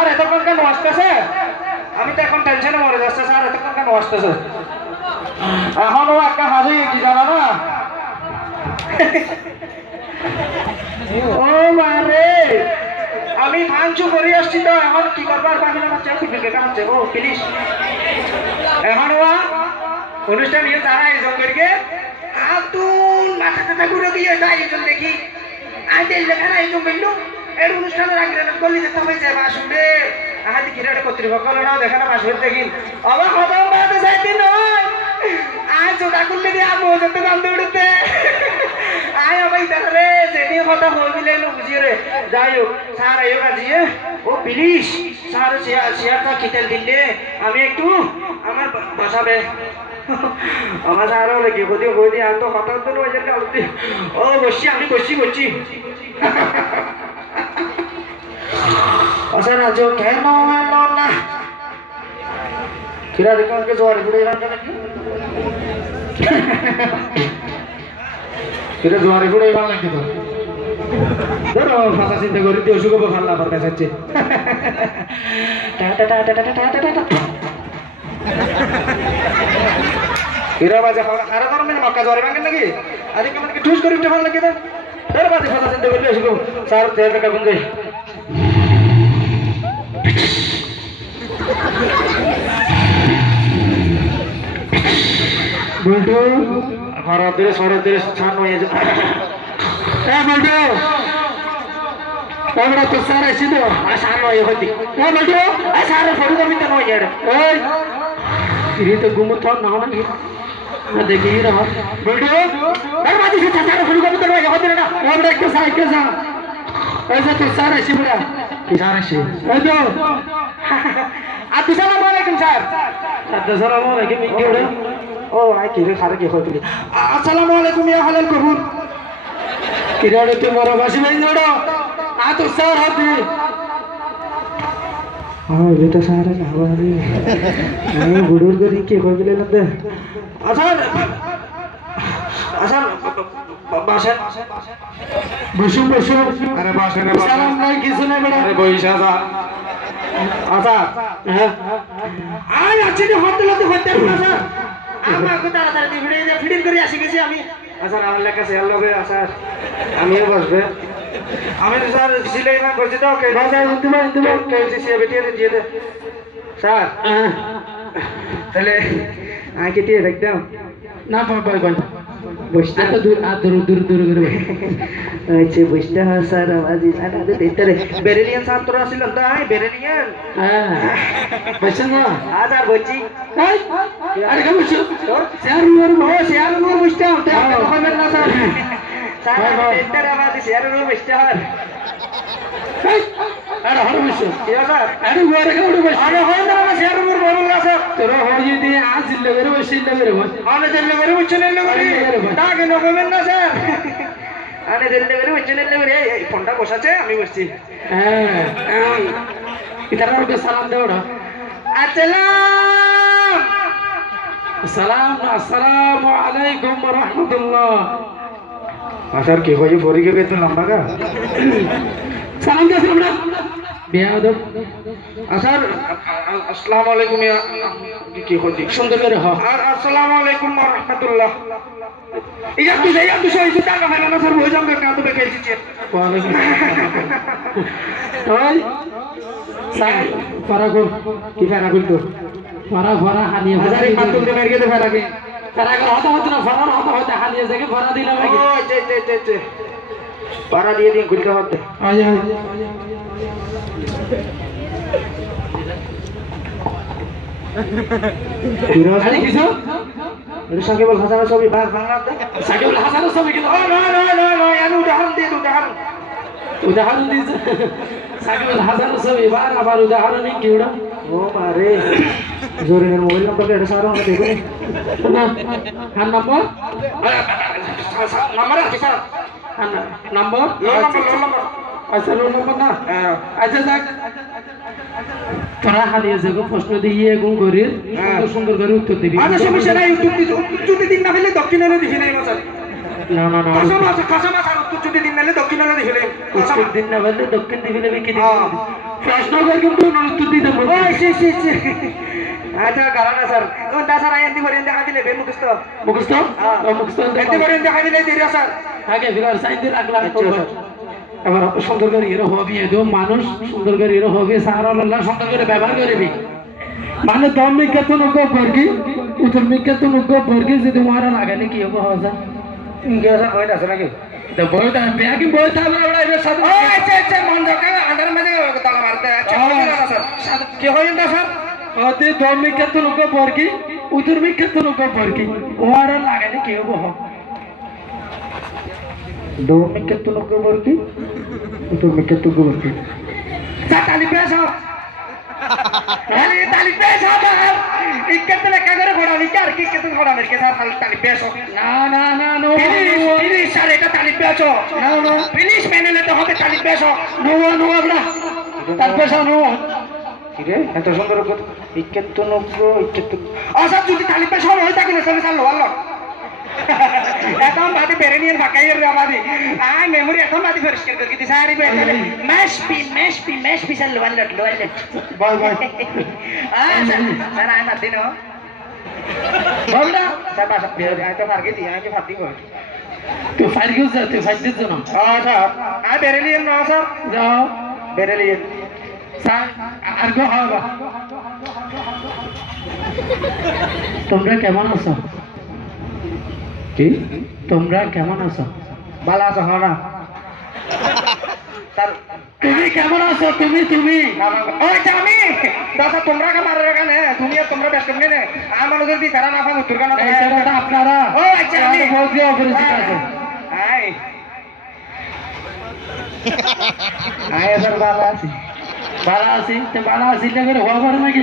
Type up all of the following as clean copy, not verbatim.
Sir এতক্ষণ কেন আসতেছে? আমি তো এখন টেনশনে মরে যাচ্ছে স্যার, এতক্ষণ কেন আসতেছে? এখনো একটা হাজি কি জানা না? ও মারে, আমি ভাঙচু করে আসছি তো, এখন কি করবার পাবি না? কাছে ও প্লিজ এখন অনুষ্ঠান নিয়ে তারা আয়োজন করিকে আতুন মাথা টাথা ঘুরে দিয়ে আয়োজন দেখি আইতেল লেখার আয়োজন করলো এর অনুষ্ঠানের আগে গলি যেতে হয়েছে বাসুরে আহাদি কিরাটে কর্তৃপক্ষ নাও দেখে না বাসুর দেখি অবাক হতাম বাদে যাইতে নয় আয় চোটা করলে দিয়ে আমি ওদের তো কান্দে উঠতে আয় অবাই তাহলে যেদিন কথা হয়ে মিলে বুঝিয়ে রে যাই হোক স্যার আইও কাজিয়ে ও প্লিজ স্যার চেয়ারটা কিতেল দিলে আমি একটু আমার বসাবে আমার স্যারও লেগে কোথাও বই দিয়ে আমি তো কথা তো ওই কালতে ও বসছি আমি বসছি আচ্ছা রাজু কেন এলো না কিরা দেখে জোয়ারে ঘুরে এলাম নাকি কিরা জোয়ারে ঘুরে এলাম নাকি তো ধরো ফাঁকা চিন্তা করি তুই অসুখ ভালো আমার কাছে হচ্ছে কিরা বাজে আরো ধরো মানে মক্কা জোয়ারে ভাঙেন নাকি আজকে আমাকে ঠুস করে উঠে ভালো লাগে তো ধরো বাজে ফাঁকা চিন্তা করি অসুখ স্যার তেল টাকা গুন দেয় বলতো খারাপ দিলে সরব দিলে ছান হয়ে যায় হ্যাঁ বলতো আমরা তো স্যার এসে তো ছান হয়ে হতি হ্যাঁ বলতো স্যার ফটো কপি তো নয় যাবে ওই রে তো গুম থাক না না না দেখি রে বলতো আর বাজি সে স্যার ফটো কপি তো নয় হতি না আমরা একটু সাইকেল যা ऐसा तो सर ऐसे बोला किसान ऐसे तो अस्सलाम वालेकुम सर अस्सलाम वालेकुम क्या हो ओ आई किरे खारे के होती अस्सलाम वालेकुम या हलाल कबूल किरे तुम्हारा बासी में जोड़ो आ तो सर होती हां ये तो सारा हवारी मैं गुडुर करी के हो गले लगता अच्छा अच्छा বাসা বসু বসু আরে বাসা না সালাম নাই কিছু নাই বড় আরে বইসা যা আচ্ছা হ্যাঁ আই আছি যে হতে হতে না আমাকে তাড়াতাড়ি ফিডিং করে আসি গেছি আমি আচ্ছা আমার লেখা আছে আল্লাহ ভাই আচ্ছা আমিও বসবে আমি তো স্যার সিলাই না করছি তো কে বাসা তুমি কে বেটিয়ে দিয়ে দে স্যার তাহলে আই কেটে রাখতাম না বাই বসতে তো দূর করে আচ্ছা বসতে হয় স্যার আওয়াজ জানা দে তেরে বেরেলিয়ান ছাত্র ছিল তো আই বেরেলিয়ান হ্যাঁ বসে না আজ আর বসছি আরে কেমন বসছো স্যার রুম বসতে হবে হবে না স্যার স্যার তেরে আওয়াজ স্যার রুম বসতে হয় আরে হর বসছো কি স্যার আরে ঘরে কেন বসছো আরে হয় না স্যার রুম বললা স্যার তোর হয়ে দিয়ে আজ জিল্লে করে বসে জিল্লে করে আরে জিল্লে করে বসে জিল্লে করে তাকে নকবেন না স্যার আরে জিল্লে করে বসে জিল্লে করে এই ফোনটা বসাছে আমি বসছি হ্যাঁ ইতারকে সালাম দাও না আসসালামু আলাইকুম ওয়া রাহমাতুল্লাহ স্যার কি কইছো পরীক্ষা কত লম্বা কা সালাম দিয়েছিলাম না বেয়াদব স্যার আসসালামু আলাইকুম কি কইছি সুন্দর করে হ আর আসসালামু আলাইকুম ওয়া রাহমাতুল্লাহ ইয়া তুই সই টাকা হয় না স্যার বই জামকে কাঁদো বেকে দিচ্ছে ওয়া আলাইকুম ওই স্যার পারাগো কি পারাগো তো পারা হানিয়ে হাজারে পাতুল দে মেরকে দে পারাগে পারাগো হতো না ফরার হতো হানিয়ে জায়গা ভরা দিলাম নাকি ও তে পারা দিয়ে দিন গুলটা হতে আয় আরে কিছু এটা সাকিবুল হাসানের ছবি বাংলাতে সাকিবুল হাসানের ছবি কিন্তু না আমি উদাহরণ দিয়েছে সাকিবুল হাসানের ছবি আবার উদাহরণ কি ওটা ও আরে জোরিনের মোবাইল নাম্বার এটা সারা আমরা দেখো না হান নাম্বার আছে স্যার নাম্বার আচ্ছা রোল নাম্বার না আচ্ছা যাক তোরা হারিয়ে যাবো প্রশ্ন দিয়ে গুণ করি সুন্দর করে উত্তর দিবি আচ্ছা সমস্যা নাই উত্তর যদি দিন না পেলে দক্ষিণে দিবি নাই স্যার না না না কাঁচা মাছ আর উত্তর যদি দিন নালে দক্ষিণ নালে দিলে উত্তর দিন না বললে দক্ষিণ দিবি নেবে কি দিবি প্রশ্ন করে কিন্তু উত্তর দিতে বলবো আচ্ছা কারণ স্যার স্যার আইন করে দেখা দিলে মুখস্থ মুখস্থ মুখস্থ করে দেখা দিলে দিরা স্যার আগে বিরার সাইন দিয়ে রাখলাম এবার সুন্দর করে এরো হবে এদম মানুষ সুন্দর করে এরো হবে সারা আল্লাহ সুন্দর করে ব্যবহার করবি মানে দম মিকাতুন উগ্র বর্গি উত্তর মিকাতুন উগ্র বর্গি যদি মারা লাগালে কি হবে হওয়া ইংরেজি স্যার বইটা আছে নাকি তো বইটা ব্যাগি বইটা আমরা এর সাথে আচ্ছা আচ্ছা মন দরকার আন্ধার মাঝে তালা মারতে স্যার কি হয় না স্যার অতি দম মিকাতুন উগ্র বর্গি উত্তর মিকাতুন উগ্র বর্গি মারা লাগালে কি হবে दो में कितने लोग बोल की तो में कितने लोग बोल की ताली पे साहब अरे ताली पे साहब इकट्ठे क्या करे घोड़ा नहीं क्या कि कितने घोड़ा मेरे के साथ ताली पे साहब ना ना ना नो प्लीज सर এটা ताली पे साहब ना नो प्लीज मैंने ले तो হবে ताली पे साहब नो नो अपना ताली पे साहब नो কিরে এত সুন্দর কথা ইকট্টু নগ্র ইকট্টু আচ্ছা যদি তালি पे साहब হয় তাকে সব সাল আল্লাহ এখন বাদি পেরেনিয়ান বাকাইয়ের রামাদি আই মেমরি এখন বাদি পরিষ্কার করে দিতে সারি বেলে মেশ পি সাল wallet bye bye sir I মাতি নো বলনা স্যার বাসা বেরে আই তো ফারকে দি আই কে ফাটি কর তুই ফাইল কিউ যা তুই ফাইল দিছ না স্যার আই বেরেলিয়ান না স্যার যাও বেরেলিয়ান স্যার আর গো হাওয়া তোমরা কেমন আছো কি তোমরা কেমন আছো ভালো আছো না স্যার তুমি কেমন আছো তুমি ওই আমি দাদা তোমরা কে মারার কেন তুমি আর তোমরা ব্যস্ত নেই আমার যদি তারা না পাবো তোর কেন এটা আপনারা ও আচ্ছা আমি বহুত অপরিচিত আছে আই স্যার ভালো আছি তো ভালো আছি করে হওয়া পারে নাকি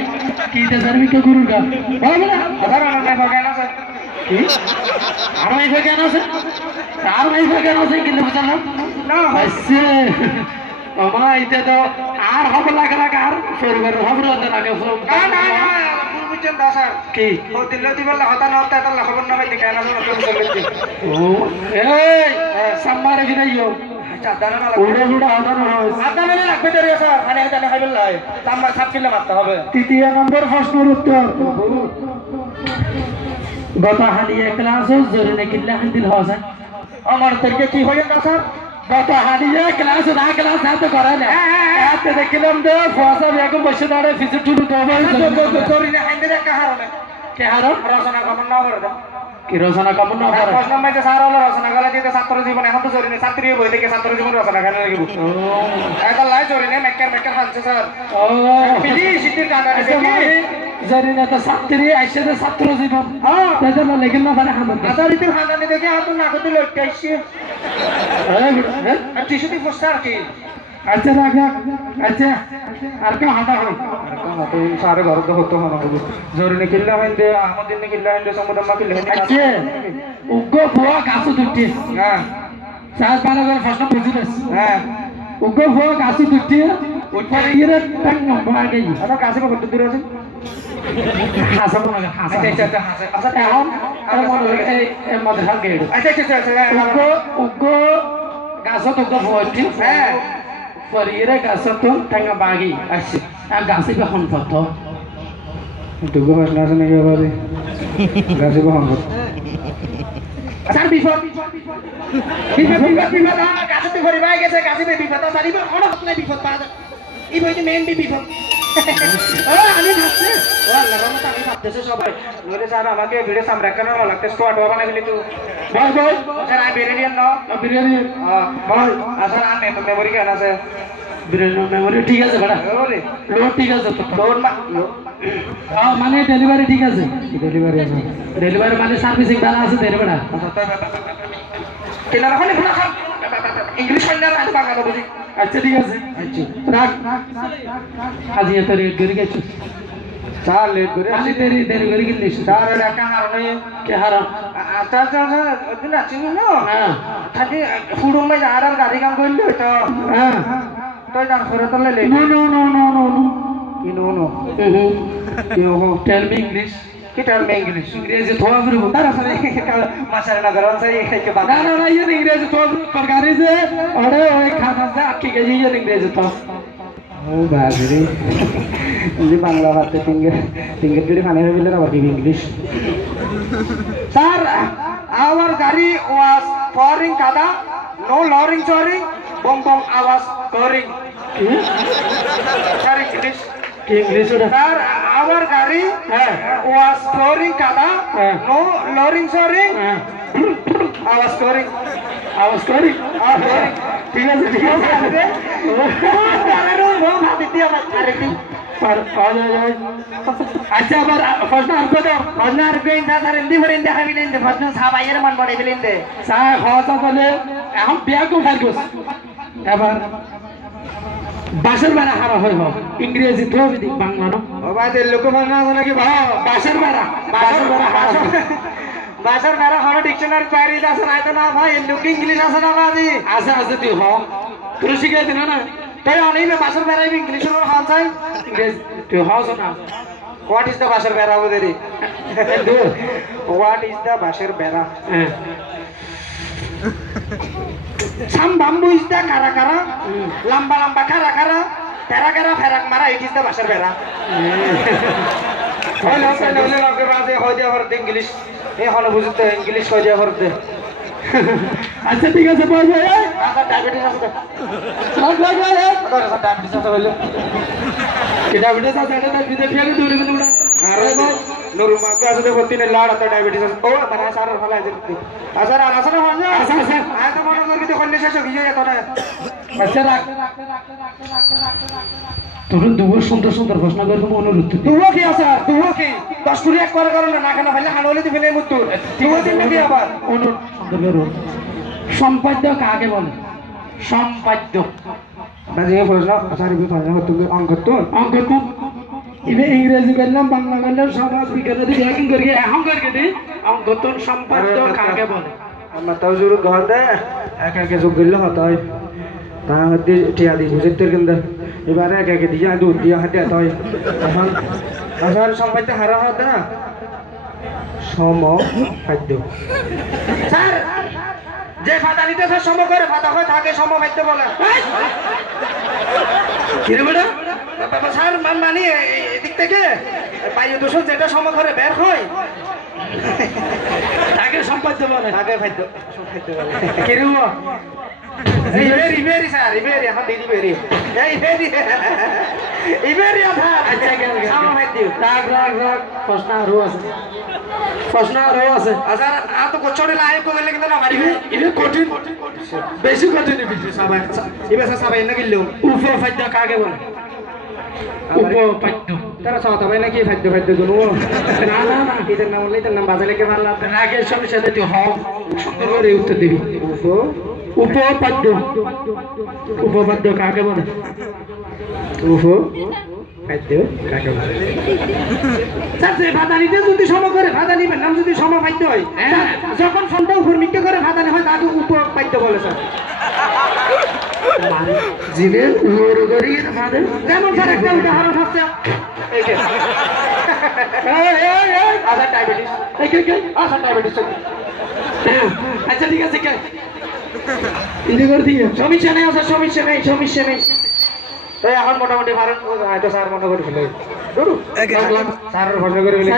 কি দেশারবি কে গুরুটা হবে না স্যার আমার নাই ভাগায় না স্যার কি আর নাই ভাগায় না স্যার আর নাই ভাগায় না স্যার কিন্তু বুঝলাম না আচ্ছা মামা এটা তো আর হবে লাগে আর পরিবারের হবে লাগে না না না বুঝছেন দা স্যার কি ও দিলে দিবল হতা না হতা তার খবর না পাইতে কেন ও এই সাম্মারে ফিরাইও আদানা না উড়ে উড়ে আদানা হয় আদানা লাগবে তো স্যার মানে জানে খাইবেন লাই তাম্বার 7 কিলো মারতে হবে তৃতীয় নম্বর প্রশ্নের উত্তর গত হালিয়া ক্লাস জোরে কিল্লা হান্দিল হওয়া আমার তরকে কি হইল না স্যার গত হালিয়া ক্লাস না ক্লাস হাতে করা না হাতে দেখলাম তো ফসা বেগম বসে দাঁড়ে ফিজু টুলু তো তোরি না হান্দিল একটা হারনে কে হারো রচনা কমন না করে দাও কি রচনা কেমন না পারে প্রশ্ন মাইতে স্যার হলো রচনা গলা দিতে ছাত্র জীবন এখন তো জরি না ছাত্রী বই থেকে ছাত্র জীবন রচনা কেন লাগিব এটা লাই জরি না maker Hanse sir O please সিটির কাটা দিতে জরি না তো ছাত্রী আইছে তো ছাত্র জীবন হ্যাঁ তাদের লেখেন না পারে হামদ আদারিতের হানানি দেখে আর তো না কত লইতে আইছে আর টিস্যুটি ফসা কি আচ্ছা রাখ আচ্ছা আর কেউ হাঁটা হয় তো সারে ঘর তো হতো না বলি জরি নে কিল্লা হইন্দে আহমদিন নে কিল্লা হইন্দে সমুদ্র কিল্লা হইন্দে আচ্ছা উগ্র ফুয়া গাছু দুটি হ্যাঁ চার পাঁচ করে প্রশ্ন বুঝিস হ্যাঁ উগ্র ফুয়া গাছু দুটি ওইখানে ইরে টাং নম্বর আগে আর কাছে কত দূর আছে হাসা মনে হাসা আচ্ছা আচ্ছা এখন এই মধ্যে হাল গেড় আচ্ছা উগ্র গাছত উগ্র ফুয়াটি হ্যাঁ পরিরে গাছত টাঙ্গা বাগি আসছে আর গাছে বেখন ফত দুগো প্রশ্ন আছে নাকি বাবা গাছে বেখন ফত স্যার বিপদ আমার কাছে তো ঘরে বাইরে গেছে কাছে বিপদ স্যার ইবে অনেক নাই বিপদ পাওয়া যায় এই বইতে মেন বিপদ ও আমি ভাবছি ও আল্লাহর রহমতে আমি ভাবতেছি সবাই বলে স্যার আমাকে ভিডিও সামনে রাখতে না লাগতে স্কোয়াড বাবা নাকি তুই বল বল স্যার আমি বিরিয়ানি না বিরিয়ানি বল আসলে আমি তো মেমোরি কেন আছে বিরিয়ানি মেমোরি ঠিক আছে বড়া বলে লোড ঠিক আছে তো লোড মানে ডেলিভারি ঠিক আছে ডেলিভারি আছে ডেলিভারি মানে সার্ভিসিং ভালো আছে দেরে বড়া কেনা রাখলে পুরো খান ইংলিশ কইলা আমি বাংলা বুঝি আচ্ছা ঠিক আছে আচ্ছা রাখ আজ এত রেট করে গেছিস চাল লেট করে খালি দেরি করে গেলিস স্যার একা হারনে কে হারাম আচ্ছা আচ্ছা ওদিন আছিস না হ্যাঁ খালি ফুড়ুম মে আর গাড়ি কাম করলি তো হ্যাঁ তো যার করে তলে let no no no no no no কি নো নো কি হো টেল মি ইংলিশ কিটার মে ইংলিশ ইংরেজি থোয়া ফিরব তারা সরে মাসার নগর আছে এখানে বাদ না না না ये ইংরেজি থোয়া ফিরব তরকারি যে ওরে ওই খানা যে আটকে গেছে ये ইংরেজি তো ও বাজরি যে বাংলা ভাতে তিনগে করে খানে হইলে আবার কি ইংলিশ স্যার our গাড়ি was pouring kada no lowering soaring bong bong awas going sorry English English ওটা sir our গাড়ি was pouring kada no lowering soaring awas going আওয়াজ করি ঠিক আছে ঠিক আছে আচ্ছা আবার প্রশ্ন আর কত প্রশ্ন আর কই না স্যার হিন্দি ভরে হিন্দি খাবি না প্রশ্ন সাবাইয়ের মান বড় দিলেন দে স্যার হওয়া বলে এখন বিয়া কো ফারগস এবার বাসের বেড়া হারা হয় হোক ইংরেজি তো বিদি বাংলা না ও ভাই তে লোক বাংলা আছে নাকি ভাই বাসের বেড়া হারা বাসের বেড়া হলো ডিকশনারি পাইরি আছে না তো না ভাই লোক ইংলিশ আছে না বাজি আছে আছে তুই হ তুই শিখাই দিনা না তাই অনেক বাসের বেড়া ইংলিশের হাল চাই ইংরেজি তুই হস না হোয়াট ইজ দ্য বাসের বেড়া ওদেরই হোয়াট ইজ দ্য বাসের বেড়া সাম বাম্বু ইজ দ্য কারা কারা লম্বা লম্বা কারা কারা তেরা কারা ফেরাক মারা ইট ইজ দ্য বাসের বেড়া হয় না তাই নলে লগে বাজে হয় দিয়া হরতে ইংলিশ এই হলো বুঝতে ইংলিশ কই দিয়া হরতে আচ্ছা ঠিক আছে বল ভাই আচ্ছা ডায়াবেটিস আছে লাগ লাগ লাগ আচ্ছা ডায়াবেটিস আছে বলে কি ডায়াবেটিস আছে এটা বিদে ফিরে দূরে গেল না আরে নুরু মাকে আছে দেখো তিনে লাড় আছে ডায়াবেটিস আছে ও মানে সার ফলা আছে আচ্ছা আর আছে না হয় না আচ্ছা আচ্ছা আয় তো মনে করি দেখো শেষ হয়ে যায় তো না আচ্ছা রাখ তখন দুপুর সুন্দর সুন্দর প্রশ্ন করে তুমি অনুরোধ তুও কি আছে তুও কি 10 কুড়ি এক করে করো না কেন ভাইলে হানলে দি ফেলে মুত্তু তুও দিন নাকি আবার অনুরোধ সুন্দর করো সম্পাদ্য কাকে বলে সম্পাদ্য বাজে প্রশ্ন আসারি বি ফাজা হতো অঙ্ক তো অঙ্ক তো ইবে ইংরেজি বললাম বাংলা বললাম সমাজ বিজ্ঞান দিয়ে একই করে এখন করে দিই অঙ্ক তো সম্পাদ্য কাকে বলে আমার তাও জুর ঘর দে একা একা যোগ গেল হতই তা হতে টিয়া দি বুঝতে কেন এবারে একা একা দিয়া দুধ দিয়া হাতে হতই এখন আসার সম্পাদ্য হারা হতে না সম খাদ্য স্যার যে ফাদা নিতে স্যার সম করে ফাদা হয় থাকে সম খাদ্য বলে কি রে বেটা বাবা স্যার মানে এদিক থেকে বায়ু দূষণ যেটা সম করে বের হয় তাকে সম্পাদ্য বলে থাকে খাদ্য খাদ্য বলে কি রে ইবেরি স্যার ইবেরি এখন দিদি বেরি এই ইবেরি স্যার আচ্ছা কেন সম খাদ্য রাগ রাগ রাগ প্রশ্ন আরো আছে প্রশ্ন আরো আছে আচ্ছা আ তো কোচড়ে লাইভ করলে কিন্তু না মারিবে এটা কঠিন বেশি কঠিন বেশি সবাই ইবে সবাই না গিললো উপপাদ্য কাকে বলে উপপাদ্য তারা সব তবে নাকি খাদ্য খাদ্য গুলো না না না এদের নাম বললেই তার নাম বাজালে কে ভালো রাগের সমস্যা তুই হও সুন্দর করে উত্তর দিবি উপপাদ্য উপপাদ্য কাকে বলে খাদ্য কাকে বলে স্যার যে ভাদানিতে যদি সম করে ভাদানিবের নাম যদি সমবাদ্য হয় যখন সন্ধ্যা উপর মিথ্যে করে ভাদানি হয় তাকে উপবাদ্য বলে স্যার জিনে উড়ো করি ফাদে যেমন স্যার একটা উদাহরণ হচ্ছে এই যে আচ্ছা ডায়াবেটিস এই কে কে আচ্ছা ডায়াবেটিস আচ্ছা ঠিক আছে কে ইনি করে দিয়ে সমস্যা নেই স্যার সমস্যা নেই তো এখন মোটামুটি ভারত হয়তো স্যার মনে করে ফেলে স্যার ভরসা করে ফেলে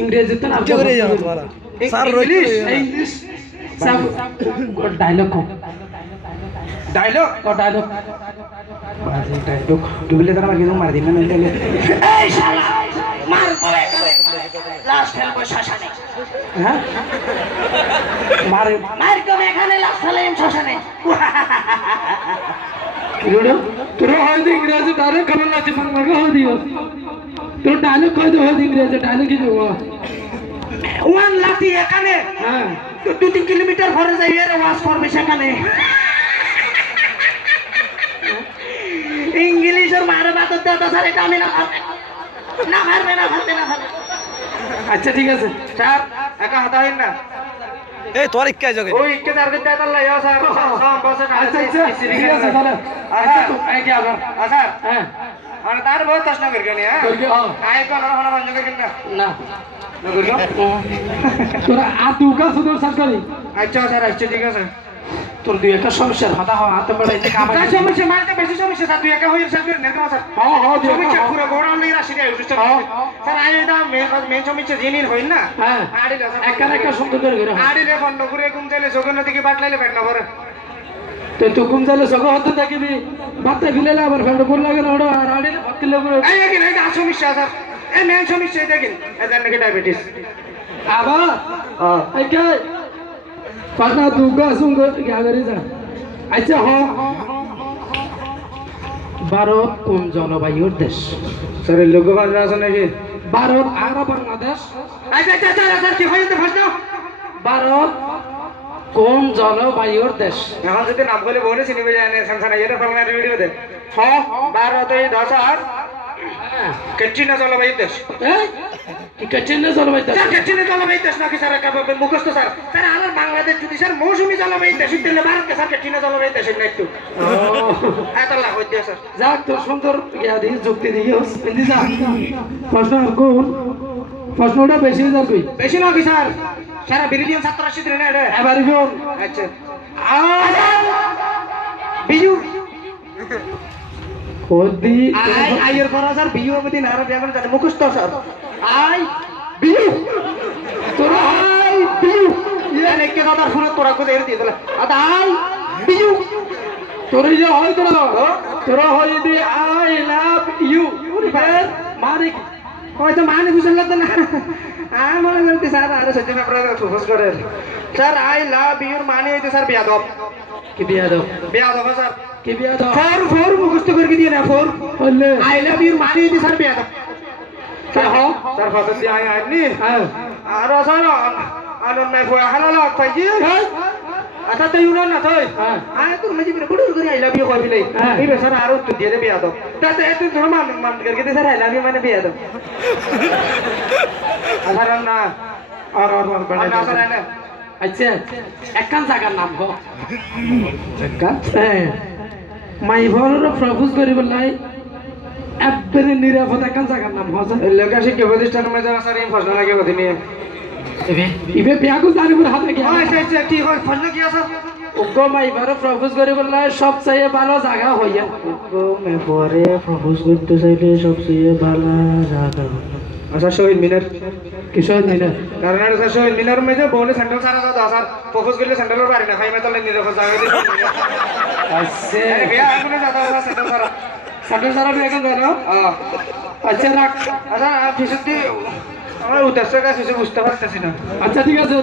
ইংরেজি তো না ইংলিশ ইংলিশ সব ডায়লগ ডায়লগ ডায়লগ ডায়লগ ডুবলে তারা মার মার দিন না এই শালা মারবো এখানে লাশ ফেলবো শ্মশানে হ্যাঁ মারে মারবো এখানে লাশ ফেলেন শ্মশানে রোড তোর হয়তো ইংরেজি ডায়লগ খবর লাগছে বাংলা কহ দিও তোর ডায়লগ কই দে হয়তো ইংরেজি ডায়লগ কি দেবো ওয়ান লাঠি এখানে হ্যাঁ 2-3 কিলোমিটার পরে যাই এর ওয়াজ করবে সেখানে ইংলিশের মারে বাতর দাদা স্যার এটা আমি না পারবে না আচ্ছা ঠিক আছে স্যার একা হাতা হইন না এই তোর ইক্কা জগে ওই কে তার দিতে আল্লাহ ইয়া স্যার সব বসে আচ্ছা আচ্ছা ঠিক আছে তাহলে আচ্ছা তো এই কি আবার স্যার হ্যাঁ আর তার বহুত প্রশ্ন করবে নি হ্যাঁ করবি আয় কোন হনা বন্ধ করবেন না না করবে তোরা আতুকা সুদর সরকারি আচ্ছা স্যার আচ্ছা ঠিক আছে তোর দুই একটা সমস্যার কথা হয় হাতে পড়াইতে কাম তার সমস্যা মানতে বেশি সমস্যা স্যার তুই একা হয়ে স্যার নেরকম স্যার দুই সমস্যা একটা পুরো গোড়া নেই রাশি দেয় স্যার আই দা মেন সমস্যা জিনিস হইন না হ্যাঁ আড়ি একটা একটা সুন্দর করে করে আড়ি রে বন্ধ করে ঘুম চাইলে জগন্ন দিকে বাটলাইলে পেট না ভরে তো ঘুম চাইলে সগো হতে থাকিবি বাতে ফিলেলে আবার ফেন্ড করে লাগে না ওটা আর আড়িলে ভর্তিলে করে এই দেখেন এই সমস্যা স্যার এই মেন সমস্যা দেখেন এদের নাকি ডায়াবেটিস আবার এই কে পাটনা দুগা সুন্দর क्या करी जा আচ্ছা হ ভারত কোন জলবায়ুর দেশ স্যার এই লোক বাংলা আছে নাকি ভারত আর বাংলাদেশ আচ্ছা আচ্ছা স্যার কি হইতে প্রশ্ন ভারত কোন জলবায়ুর দেশ এখন যদি নাম বলে বলে চিনিবে যায় না সামসানা এটা ফলনার ভিডিও দে হ্যাঁ ভারত এই 10 কেট্রিনা জলবায়ু দেশ কি কঠিন জলবায়ু দেশ স্যার কেট্রিনা জলবায়ু দেশ নাকি স্যার মুখস্থ স্যার স্যার আমার বাংলাদেশ যদি স্যার মৌসুমী জলবায়ু দেশ দিলে ভারতকে স্যার কেট্রিনা জলবায়ু দেশ না একটু এত লাভ হইতে স্যার যাক তো সুন্দর ইয়া দিয়ে যুক্তি দিয়ে হিন্দি যা প্রশ্ন আর কোন প্রশ্নটা বেশি যাবে বেশি নাকি স্যার সারা বিরোধীয় ছাত্র আসছে না এটা এবারে কোন আচ্ছা বিজু ওদি আইয়ের পর স্যার বিজু অবধি নারা বিয়া করে যাতে মুখস্থ স্যার আই বিজু তোরা আই বিউ ইয়ার একে কথা শুনে তোরা কোথায় এর দিয়ে দিলা আই বিজু তোরা যে হয় তোরা হয় দি আই লাভ ইউ মানে হয়তো মানে বুঝলেন না আমি মনে করতে স্যার আরে সত্যি ব্যাপারে ফোকাস করেন স্যার আই লাভ ইউর মানে হইতে স্যার বিয়াদব কি বিয়া দাও বিয়াদব স্যার কি বিয়া দাও ফোর মুখস্থ করে দিয়ে না ফোর হলে আই লাভ ইউর মানে হইতে স্যার বিয়াদব স্যার হ স্যার ফটো দিয়ে আই আইনি হ্যাঁ আর স্যার আনন্দ নাই ফয়া হালাল পাইজি আচ্ছা তো ইউনান না তুই আয় তোর মাঝে করে বুড়ুর করে আই লাভ ইউ কই দিলে এই বেচার আর উত্তর দিয়ে দে বিয়াদব তাতে এত তোর মান করকে দে স্যার আই লাভ ইউ মানে বিয়াদব আধার না আর না স্যার না আচ্ছা একখান জায়গার নাম গো হ্যাঁ মাই ভরর প্রপোজ করিব লাই একবারে নিরাপদ একখান জায়গার নাম হচ্ছে লেখা শিক্ষা প্রতিষ্ঠানের মধ্যে স্যার এই প্রশ্ন লাগে বদিনি ইবে বিয়াকু জানিবর হাতে গিয়া আচ্ছা আচ্ছা কি হয় প্রশ্ন কি আছে উগ্র মাই ভর প্রপোজ করিব লাই সবচেয়ে ভালো জায়গা হইয়া মে পরে প্রপোজ করতে চাইলে সবচেয়ে ভালো জায়গা আচ্ছা শহীদ মিনার কিশোর নিনা কারণ এটা স্যার শহীদ মিনার মধ্যে বলে সেন্ট্রাল সারা দাদা স্যার প্রপোজ করলে সেন্ট্রালের বাড়ি না খাই মে তলে নিরাপদ জায়গা দিয়ে আচ্ছা আরে বিয়া আগুনে দাদা সেন্ট্রাল সারা সাটো সারা বিয়াকু জানো আচ্ছা রাখ আচ্ছা ফিসুদ্দি আমার উদ্দেশ্যের কাছে কিছু বুঝতে পারতেছি না আচ্ছা ঠিক আছে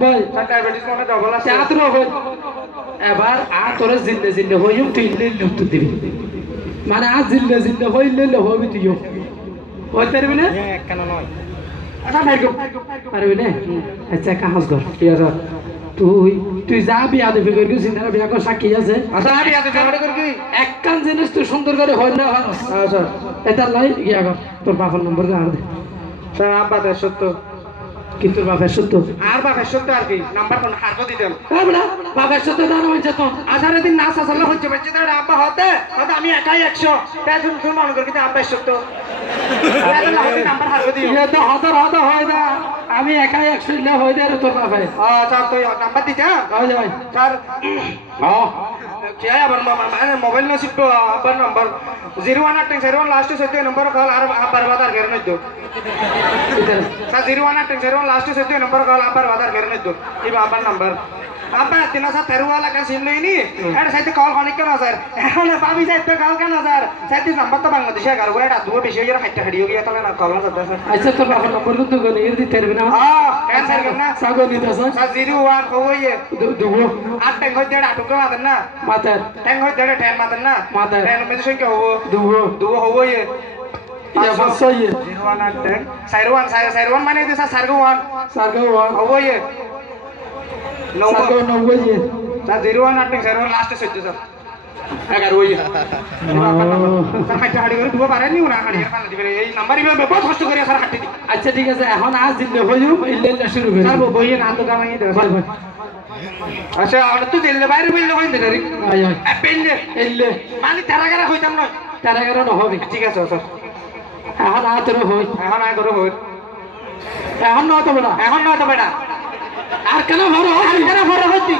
ভাই স্যার ডায়াবেটিস মনে ডবল আছে চাত্র হই এবার আর তোর জিন্দে জিন্দে হইম তুই লিল উত্তর দিবি মানে আজ জিন্দে জিন্দে হইলে হবি তুইও হইতে পারবি না কেন নয় আচ্ছা ভাই পারবি না আচ্ছা কাজ কর কি আছে তুই যা বিয়া দেবি করবি সিনারা বিয়া কর সাক্ষী আছে আচ্ছা আর ইয়াতে ফেভারিট কর কি একখান জিনিস তুই সুন্দর করে হয় না হয় আচ্ছা এটা লাই গিয়া কর তোর বাবার নম্বর দে আর দে স্যার আব্বা দেশ সত্য কিন্তু তোর বাপের সত্য আর বাপের সত্য আর কি নাম্বার কোন হারবো দিতেন বাপের সত্য দাঁড়া হয়েছে তো আসার দিন না সাসাল্লা হচ্ছে বেঁচে তাহলে আব্বা হতে হয়তো আমি একাই 100 তাই তুমি মনে করি কিন্তু আব্বা সত্য নাম্বার হারবো দিও ইয়ে তো হাজার হাজার হয় না আমি একাই 100 না হয়ে দেয় তোর বাপে স্যার তো নাম্বার দিতে হয়ে যাবে স্যার क्या आबर मैंने मोबाइल न सिर्फ आबर नंबर 0180 लास्ट से नंबर कॉल आप बर्बाद करने दो सर 0180 लास्ट से नंबर कॉल आप बर्बाद करने दो ये आबर नंबर आप दिन सा तेरुवाला का सिम नहीं एंड साइड कॉल होने के ना सर ना पावी साइड पे कॉल का ना सर साइड नंबर तो बांग्लादेश है कर वेड़ा दो विषय जरा हट्टा हड़ी हो गया तो ना कॉल ना सकता सर अच्छा तो बाबा नंबर तो गने इर्दी तेरे बिना हां कैंसिल करना सागो नहीं था सर 01 हो ये दुगो आठ टैंक हो देड़ा टुका मादन ना माता टैंक हो देड़ा टैंक मादन ना माता टैंक में से क्या हो दुगो हो ये ये बस सही है 01 टैंक साइरवन माने दे सर सारगो वन हो ये सागो नंबर ये सर 01 टैंक साइरवन लास्ट से सर अगर वो ये सर हट्टा हड़ी করে দুটো পারে নি ওরা হাড়ি খালা দিবে এই নাম্বার ইবে বহুত কষ্ট করে স্যার হাঁটি দি আচ্ছা ঠিক আছে এখন আজ দিন হইও ইল্লে শুরু করি স্যার বইয়ে না তো কামাই দে ভাই ভাই আচ্ছা আর তুই দিল্লি বাইরে বইলে কই দে রে আয় আয় আপেল ইল্লে মানে তারা করা হইতাম না তারা কারণ হবে ঠিক আছে স্যার এখন আতর হই এখন আয় করে হই এখন না তো বেটা এখন না তো বেটা আর কেন ভরো আর কেন ভরে হচ্ছি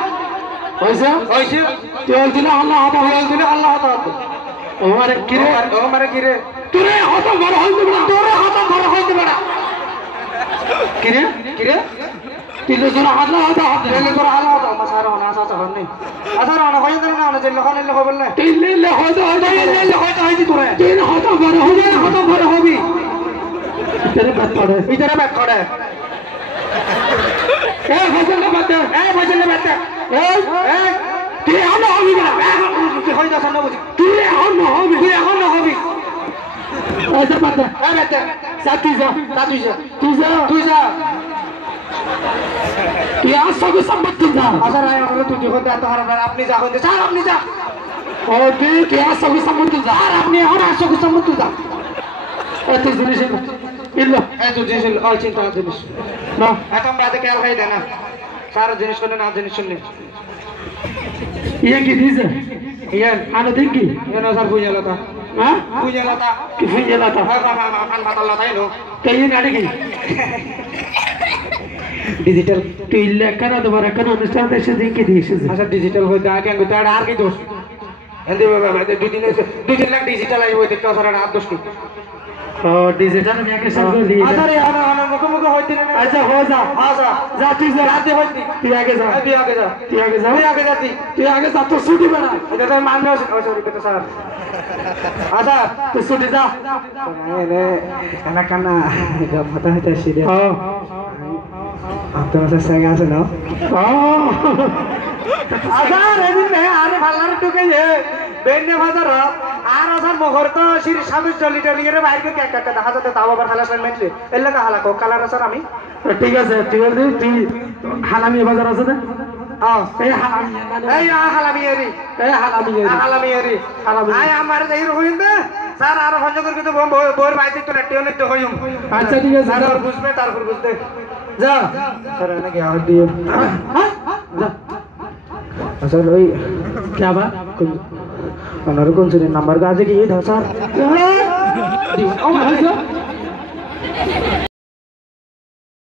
হইছে হইছে তুই বলছিল আল্লাহ হতা হয়ে দিলে আল্লাহ হতো হতো আমার কিরে ও মারে কি রে তোরে হত বড় হইতে বেটা তোরে হতো ভরে হইতে বেটা কিরে কি রে তুই তো আল্লাহ হতা হতে দিলে তোর আল্লাহ হতো আমার সারা হনা আসা হন নেই আসার হনা কই দেন না না যে লখন এলে কইবল না তুই লে হয়তো হয়তো হইছি তোরে তুই হত বড় হইতে হত ভরে হবি তেরে বাত করে ভিতরে ব্যাক করে এ ফসল না বাত এই বইজলে ব্যাক এই এই তুই এখন হবি না এখন তুই হই যাস না বুঝি তুই এখন হবি তুই এখন না হবি আচ্ছা বাত এই ব্যাক যা তুই যা তুই যা তুই যা তুই যা তুই আর সঙ্গে সম্পত্তি যা আসার আয় আমরা তুই যখন এত হারাম আপনি যা হইতে স্যার আপনি যা ও তুই আর সঙ্গে সম্পত্তি যা আর আপনি এখন আসো কিছু মত যা এত জিনিস ইল্ল এই তো জিনিস ওই চিন্তা জিনিস না এত বাদে খেয়াল খাই দেনা সারা জিনিস শুনে না জিনিস শুনলে ইয়ে কি দিছে ইয়ান আনো দেখি ইয়ান স্যার বুঝালতা হ্যাঁ বুঝালতা কি ফুইলা তা হ্যাঁ হ্যাঁ হ্যাঁ খান পাতাল তাই নো তাই নাড়ে কি ডিজিটাল তুই লেখা না তোমার এখন অনুষ্ঠান এসে দেখে দিয়েছে আচ্ছা ডিজিটাল হইতে আগে আগে তার আর কি দোষ এন্দি বাবা দুই দিন লাখ ডিজিটাল আইবো দেখতে সারা আর দোষ কি ও ডিজিটাল ব্যাংকে সব দিয়ে আচ্ছা রে আনা মুখ মুখ হইতে না আচ্ছা হো যা আচ্ছা যা তুই যা রাতে হইতে তুই আগে যা তুই আগে যা তুই আগে যা তুই আগে যাতি তুই আগে যা তো ছুটি বেড়া এটা তো মানবে ও সরি কত স্যার আচ্ছা তো ছুটি যা রে কানা কানা এটা মাথা হইতে সিরিয়াস ও আপনার কাছে আছে না ও আচ্ছা রেডি নে আরে ভাল্লার টুকে যে বেন্নে বাজার আর আসার মোহর তো সিরি সামনে চলি টলি রে বাইরে কে একটা দেখা যাতে তাও আবার হালা সাইন মেটলে এর লাগা হালা কো কালার আসার আমি ঠিক আছে তুই বলবি তুই হালামি বাজার আছে না এই হালামি এই হালামি এরি এই হালামি হালামি এরি হালামি আই আমার দেই রহিন দে স্যার আর ভঞ্জ করে তো বউর বাইতে তো টিও নিতে হইম আচ্ছা ঠিক আছে স্যার আর বুঝবে তারপর বুঝতে যা স্যার নাকি আর দিয়ে যা স্যার ওই क्या बात ওনার কোন সিরিয়াল নাম্বার আছে কি দাও স্যার ও